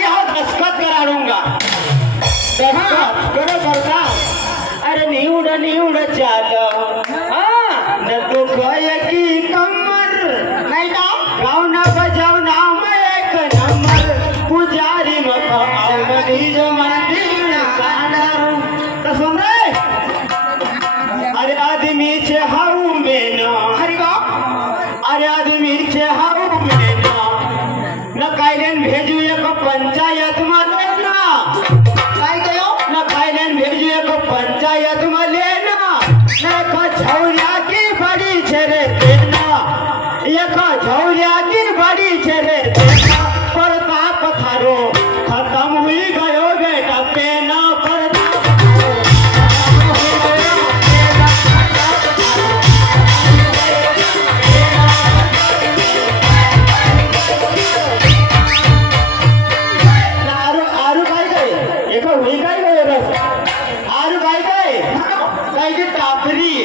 कि हाँ दस्खत करा दूंगा। करो करता। अरे नहीं उड़ चालो न तो कोई की कमर नहीं तो गाँव ना बजाओ ना मैं एक नंबर पुजारी मत आओ मनी जो मंदिर तो सुन रहे। अरे आदमी छे हाउ में ना अरे आदमी छे हाउ में ना न काइलेन भेजू एक पंचायत में लेना न काइलेन भेजू एक पंचायत में लेना न का झौरिया की बड़ी छेरे देना एक झौरिया की बड़ी छेरे देना प्रताप थारो खत्म हुई गयो बेटा पेना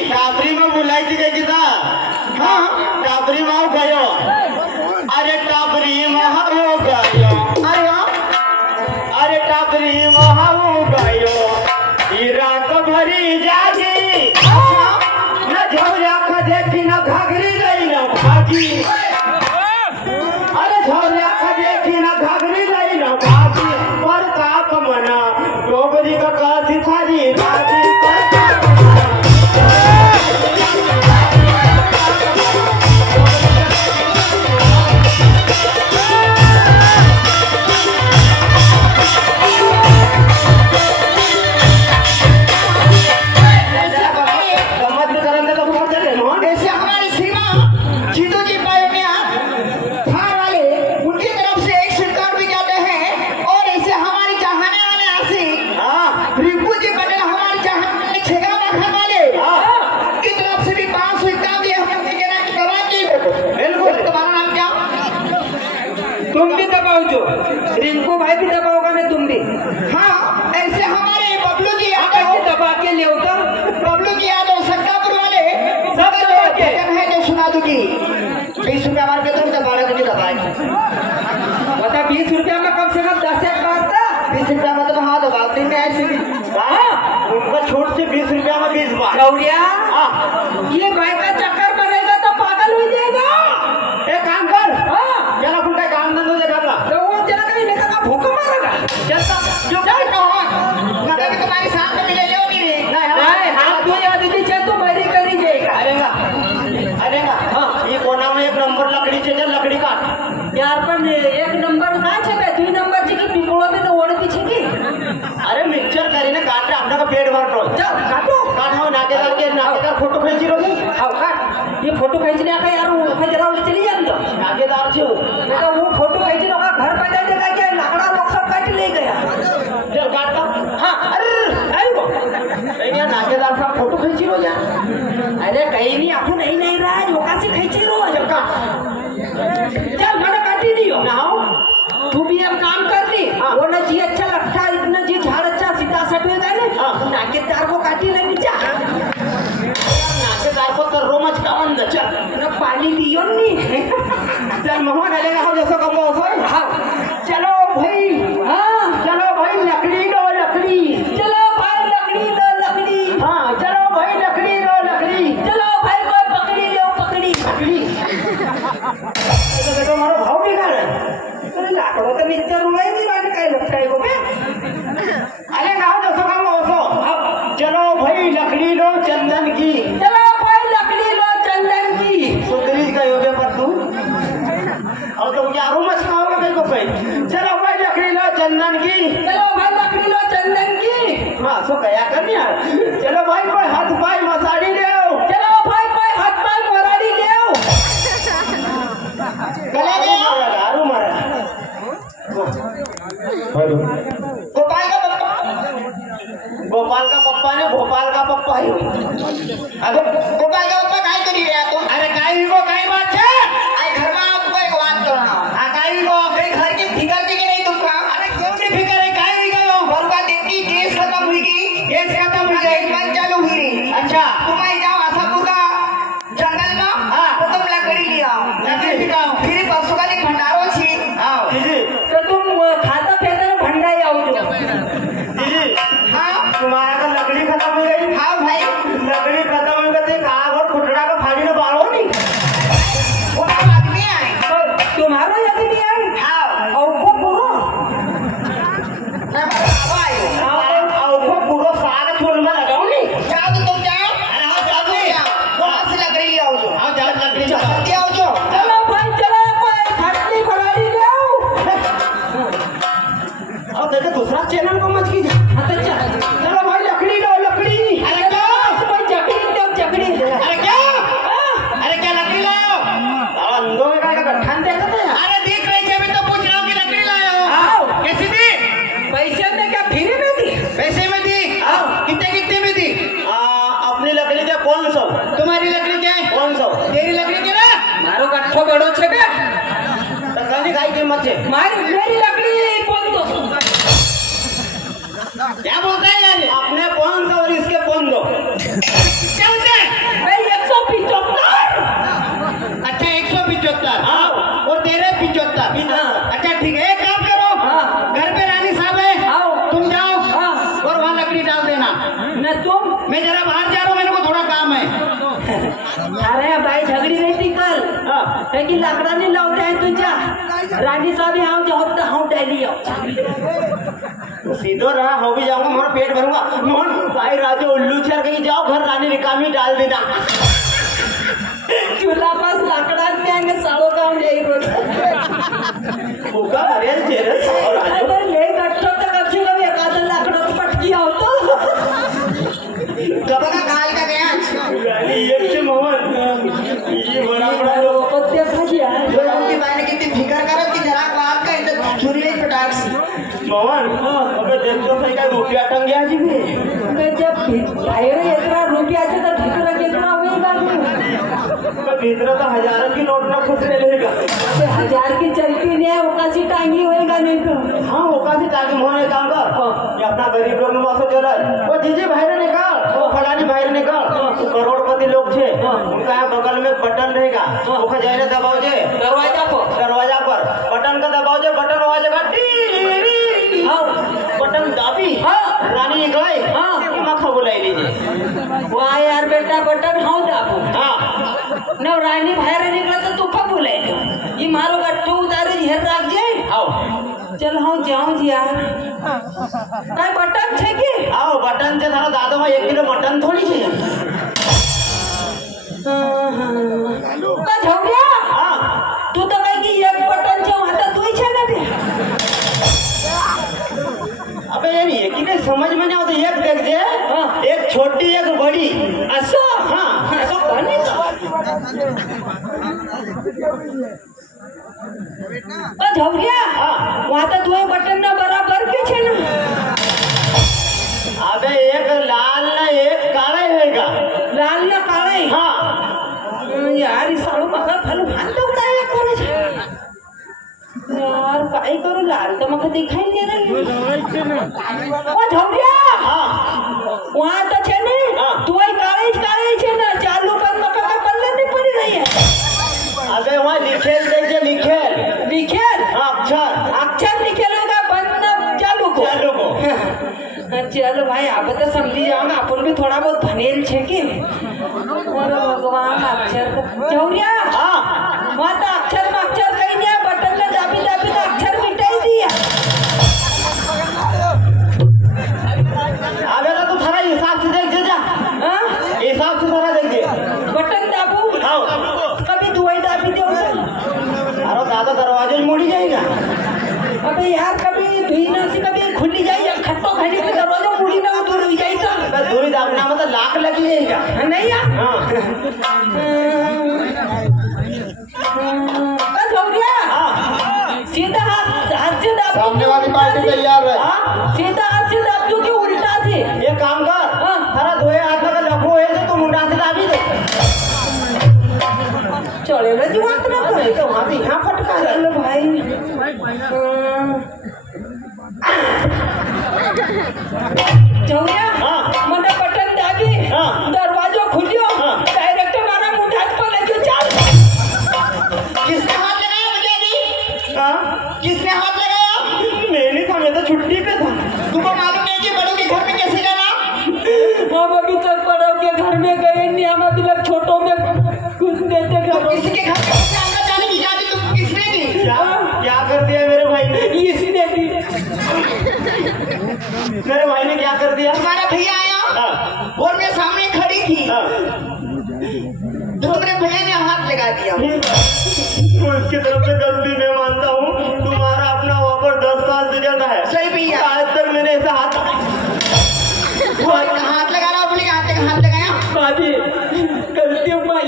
टापरी में बुलायची काय किता टापरी में गयो। अरे टापरी में हो गयो अरे टापरी में हो गयो रात भरी जागी न झौरिया का देखी न घाघरी गई न भागी। अरे झौरिया का देखी न घाघरी गई न भागी पर ताप मना डोबरी का कासी थारी भागी रिंकू भाई भी दबाओगा ना तुम भी। हाँ ऐसे हमारे बबलू जी यादव दबा के ले बबलू जी यादव सरकापुर वाले सब दबा के है जो सुना दूंगी 20 रुपया मार के तुम दबा के दबाएंगे बता 20 रुपया में कम से कम 10 एक मारता 20 रुपया मतलब हाँ दबा दिन में ऐसे उनका छोट से 20 रुपया में 20 बार गौरिया ये भाई का चक्कर बनेगा तो पागल हो जाएगा। एक काम कर चला कुछ काम धंधो देखा तो वो जरा कहीं लेकर का भूख मारेगा चलता जो मतलब तुम्हारे साथ में मिले ले नहीं हाथ धो या दीदी चल तो मरी करी जाएगा। अरेगा ये कोना में एक नंबर लकड़ी चाहिए लकड़ी काट यार पण एक नंबर काय छे बे 2 नंबर ची की पिकोळो में ओढती छे की अरे मिक्सचर करीने काटे आपका पेट भरतो चल काटो काट नाकेदार फोटो खींची रोगी हां काट ये फोटो खींचने का यार वो खजरा वाले चली जान तो नाकेदार छे बेटा वो फोटो खींचने का घर पे जाने का क्या लाकड़ा लोग सब काट ले गया चल काटता हां अरे आई वो ये नाकेदार सा फोटो खींची रो जा अरे कहीं नहीं आपको नहीं राज वो कैसे खींची रो का चल मैंने काटी दियो ना तू भी अब काम कर दी वो ना जी अच्छा लगता है इतना जी झाड़ अच्छा सीधा सटवेगा ना नाकेदार को काटी लगी जा नाकेदार को तो रोमच का अंदर चल ना पानी दियो नहीं चल मोहन आलेगा हो जैसा कम हो हाँ चलो भाई हाँ चलो भाई लकड़ी लो लकड़ी चलो भाई लकड़ी लो लकड़ी हाँ चलो भाई लकड़ी लो लकड़ी चलो भाई कोई पकड़ी लो पकड़ी तो मारो भाव भी कर अरे लाकड़ो तो नीचे रुलाई नहीं बाकी काय लगता है को बे अरे गाओ जैसा कम हो चलो भाई लकड़ी लो चंदन की चलो भाई लकड़ी लो चंदन की सुंदरी का योग्य पर तू और तो क्या रोमच का होगा कहीं को कहीं चलो भाई लकड़ी लो चंदन की चलो भाई लकड़ी लो चंदन की हाँ सो कया करनी यार चलो भाई कोई हाथ पाई मसाड़ी ले आओ चलो भाई कोई हाथ पाई मोराड़ी ले आओ गला ले आओ दारू मारा गोपाल का पप्पा ने भोपाल का पप्पा ही अरे गोपाल का पप्पा काय करी रहा तुम अरे काय को काय बात है आई घर में आपको एक बात करना हां काय को अपने घर की फिकर थी कि नहीं तुमका अरे कौन सी फिकर है काय भी गयो बरका देखी गैस खत्म हुई की गैस खत्म हुई गई बंद चालू हुई अच्छा तुम आई जाओ आसापुर का जंगल में हां तो तुम लकड़ी लिया लकड़ी दिखाओ फिर परसों का भंडारो छी हां तो तुम खाता बताओ तेरे दूसरा चैनल को मत कीजिए। हाँ तो चलो भाई लकड़ी लो लकड़ी। अरे क्या भाई जकड़ी दो जकड़ी। अरे क्या अरे क्या लकड़ी लाओ? अंधों में का गठान देखते हैं। अरे देख रही है, मैं तो पूछ रहा हूँ कि लकड़ी लाए हो। आओ। कैसी दी? पैसे में क्या फ्री में दी? पैसे में दी। कितने कितने में दी? अपनी लकड़ी क्या 500। तुम्हारी लकड़ी क्या है? 500। तेरी लकड़ी क्या है? मारो गट्ठो बड़ो छे बे। सरकारी खाई कीमत है। मेरी लकड़ी 500। क्या बोलता है यार? अपने 500 और इसके 500। क्या होता है? भाई 175। अच्छा 175। हाँ और तेरे 75। अच्छा ठीक है, एक काम करो। घर पे रानी साहब है, आओ। तुम जाओ और वहाँ लकड़ी डाल देना। न तुम? मैं जरा बाहर जा रहा हूँ, मेरे को थोड़ा काम है। अरे भाई झगड़ी नहीं थी कल है कि लाकड़ा नहीं लौट है तुझा। रानी साहब यहाँ जाओ तो हम डेली आओ। सीधो रहा, हो भी जाऊंगा, मोर पेट भरूंगा। मोहन भाई राजू उल्लू चल गई, जाओ घर रानी रिकामी डाल देना। चूल्हा पास लाकड़ा में आएंगे सालों का हम यही रोज। भूखा अरे चेहरे और राजू अरे ले गट्ठो तक अच्छी लगे एक आधा लाकड़ा तो पटकिया हो तो। कब का काल का गया रानी एक से मोहन ये बड़ा बड़ा लोग पत्ते भजिया जो उनकी बात ने कितनी फिकर करत कि जरा बाप का इधर छुरी नहीं पटाक सी। मोहन अबे देख तो सही का रुपया टंग गया जी। मैं जब भाईरे इतना रुपया से तो ठिकरा कितना होएगा तो भीतर तो हजारों की नोट ना खुद ले लेगा। 1000 की चलती नहीं है उकासी टांगी होएगा नहीं तो। हाँ ओका से ताकि मोहन एक काम कर, ये अपना गरीब लोग मासो चला वो जीजे भाई ने निकाल, वो फलानी भाई ने निकाल, करोड़पति लोग छे उनका यहाँ बगल में बटन रहेगा, वो जाए दबाओ जे दरवाजा पर बटन का दबाओ जे, बटन आवाज बटन दाबी रानी निकलाई मखा बुलाई लीजिए। वाह यार बेटा बटन हाँ दाबो। हाँ न रानी भाई निकला तो तू कब बुलाई लो? ये मारो गट्ठो उतारे घेर रख जाए। आओ चल हाँ जाऊँ जी यार। काय बटन छे के? आओ बटन से थारा दादो में 1 किलो मटन थोड़ी छे। का झोगया? हाँ तू तो कहीं की एक बटन छे वहाँ तो ही छे ना दे। अबे यार ये कि नहीं समझ में नहीं आता, एक देख दे, एक छोटी एक बड़ी। असो हाँ असो बनी तो झोगया वहाँ तो तू बटन ना बराबर के छे ना। अबे एक लाल ना एक काला रहेगा। लाल या काले? हाँ यार इस सालों मगर फल भान तो उड़ाया करे छे यार। काय करो लाल तो मगर दिखाई नहीं रही। ओ झोगया वहाँ तो छे ने तू काले छे ना चालू बंद मगर का पल्ले नहीं पड़ी रही है। अबे वहाँ लिखेल देखिए लिखेल लिखेल अक्षर अक्षर लिखेल होगा बंद चालू को। चालू को चलो भाई आप तो समझी जाओ ना, अपन भी थोड़ा बहुत भनेल छे के। अरे भगवान अक्षर झोगया वहाँ तो अक्षर में अक्षर कहीं नहीं, बटन में दाबी दाबी तो अक्षर मिटाई दिया। अबे तो तू थारा हिसाब से देख दे जा, हिसाब से थारा देख दे। बटन दाबू कभी दुआई दाबी दे। अरे दादा दरवाजे में मुड़ी जाएगा। अबे यार कभी धुई ना से कभी खुली जाए या खट्टो खाने के दरवाजा मुड़ी ना दूर हो जाएगा। दूरी दाबना मतलब लाख लगी जाएगा। नहीं यार सीधा हाथ से दाब। सामने वाली पार्टी तैयार है। सीधा हाथ से दाब जो कि उल्टा से। ये काम कर थारा धोए हाथ में लखो है तो तुम मुंडा से दाबी दे। चले वे दिमाग ना करे तो वहाँ भी यहाँ फटका है। चलो भाई झोगया मने बटन दाबी दरवाजा खुलियो डायरेक्ट मारा मुंडा को ले जो चल। किसने हाथ लगाया मुझे अभी? किसने हाथ लगाया? मैं नहीं था, मैं तो छुट्टी पे था। तुमको मालूम नहीं कि बड़ों के घर में कैसे जाना? हम अभी तक बड़ों के घर में गए नहीं, हम अभी तक छोटों में घुस देते घर। किसी के घर में कैसे आना जाने की इजाजत तुम किसने दी? क्या कर दिया मेरे भाई ने? इसने दी। मेरे भाई ने क्या कर दिया? तुम्हारा भैया आया और मैं सामने खड़ी थी तो तुमने भैया ने हाथ लगा दिया। उसकी तरफ से गलती मैं मानता हूँ, तुम्हारा अपना वापस 10 साल से ज्यादा है। सही भैया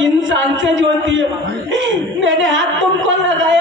इंसान से जो होती है। मैंने हाथ तुमको लगाया